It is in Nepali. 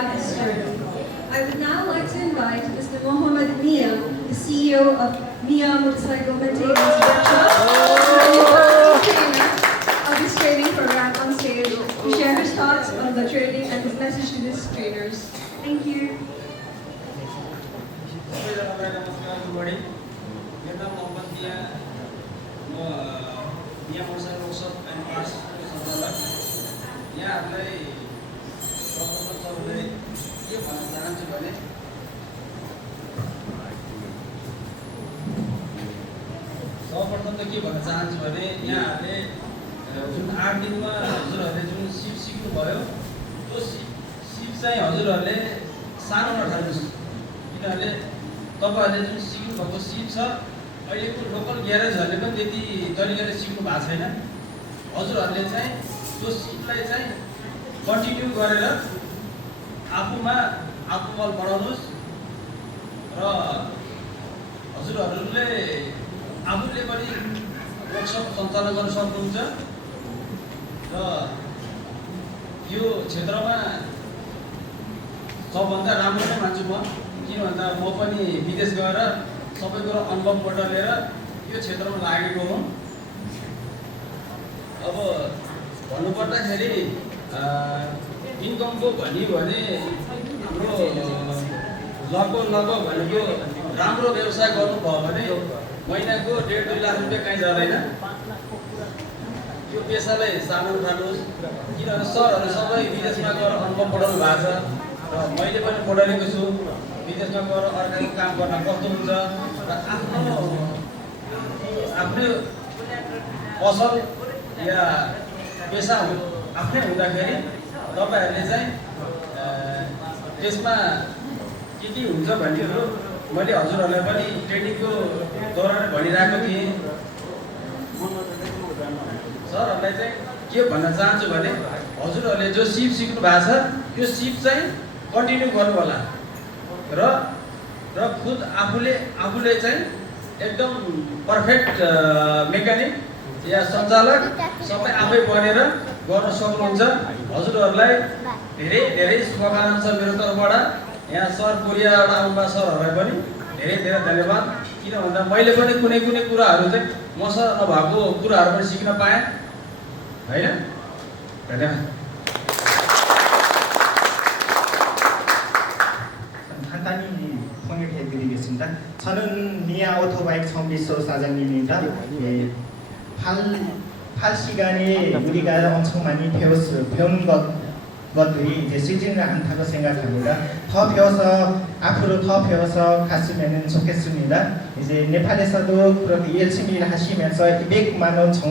began his journey. I would now like to invite Mr. Mohammed Mia, the CEO of Mia Motorcycle Maintenance Workshop, the trainer of this training program on stage, to share his thoughts on the training and his message to his trainers. Thank you. Good morning. My name is Mohammed Mia. Mia Motorcycle Workshop and Parts Sanjala. यहाँहरूलाई सर्वप्रथम सबैले के भन्न चाहन्छु भने सर्वप्रथम त के भन्न चाहन्छु भने यहाँहरूले जुन 8 दिनमा हजुरहरूले जुन सिप सिक्नुभयो त्यो सिप चाहिँ हजुरहरूले सानो नठान्नुहोस् किनभने तपाईहरुले जुन सिक्नु भएको सिप छ अहिलेको लोकल ग्यारेजहरुले पनि त्यति तरिकाले सिक्नु भएको छैन हजुरहरूले चाहिँ त्यो सिपलाई चाहिँ कन्टिन्यू गरेर आफूमा आत्मबल बढाउनुस् र हजुरहरूले आफूले पनि वर्कसप सञ्चालन गर्न सक्नुहुन्छ र यो क्षेत्रमा सबभन्दा राम्रो नै मान्छु म किन भन्दा म पनि विदेश गएर सबै कुरा अनुभव बटुलेर यो क्षेत्रमा लागेको हुँ अब भन्नुपर्दाखेरि इन्कमको भन्यो भने हाम्रो लगभग भनेको राम्रो व्यवसाय गर्नुभयो भने महिनाको 1.5-2 लाख रुपियाँ कहीँ जाँदैन यो पेसालाई सानो उठाल्नुहोस् किनभने सरहरू सबै विदेशमा गएर अनुभव बढाउनु भएको छ र मैले पनि बढाइरहेको छु विदेशमा गएर अर्काको काम गर्न कस्तो हुन्छ र आफ्नै असल या पेसा आफ्नै हुँदाखेरि तपाईहरुले चाहिँ त्यसमा के हुन्छ भन्ने कुरो मैले हजुरहरूलाई पनि ट्रेनिङको दौरान भनिरहेको थिएँ सरहरूलाई चाहिँ के भन्न चाहन्छु भने हजुरहरूले जो सिप सिक्नु भएको छ त्यो सिप चाहिँ कन्टिन्यू गर्नु होला र खुद आफूले चाहिँ एकदम पर्फेक्ट मेकानिक या सञ्चालक सबै आफै बनेर गर्न सक्नुहुन्छ हजुरहरूलाई धेरै धेरै शुभकामना छ मेरो तर्फबाट यहाँ सर कोरियाबाट आउनुभएको सरहरूलाई पनि धेरै धेरै धन्यवाद किन भन्दा मैले पनि कुनै कुराहरू चाहिँ मसँग नभएको कुराहरू पनि सिक्न पाएँ हैन धन्यवाद 간단히 통역해드리겠습니다. 저는 미아 오토바이크 정비소 사장님입니다. 예, 8시간에 우리가 엄청 많이 배운 것들이 이제 쓰지는 않다고 생각합니다. 더 배워서 앞으로 더 배워서 갔으면 좋겠습니다. 이제 네팔에서도 그렇게 열심히 하시면서 200만 원 정도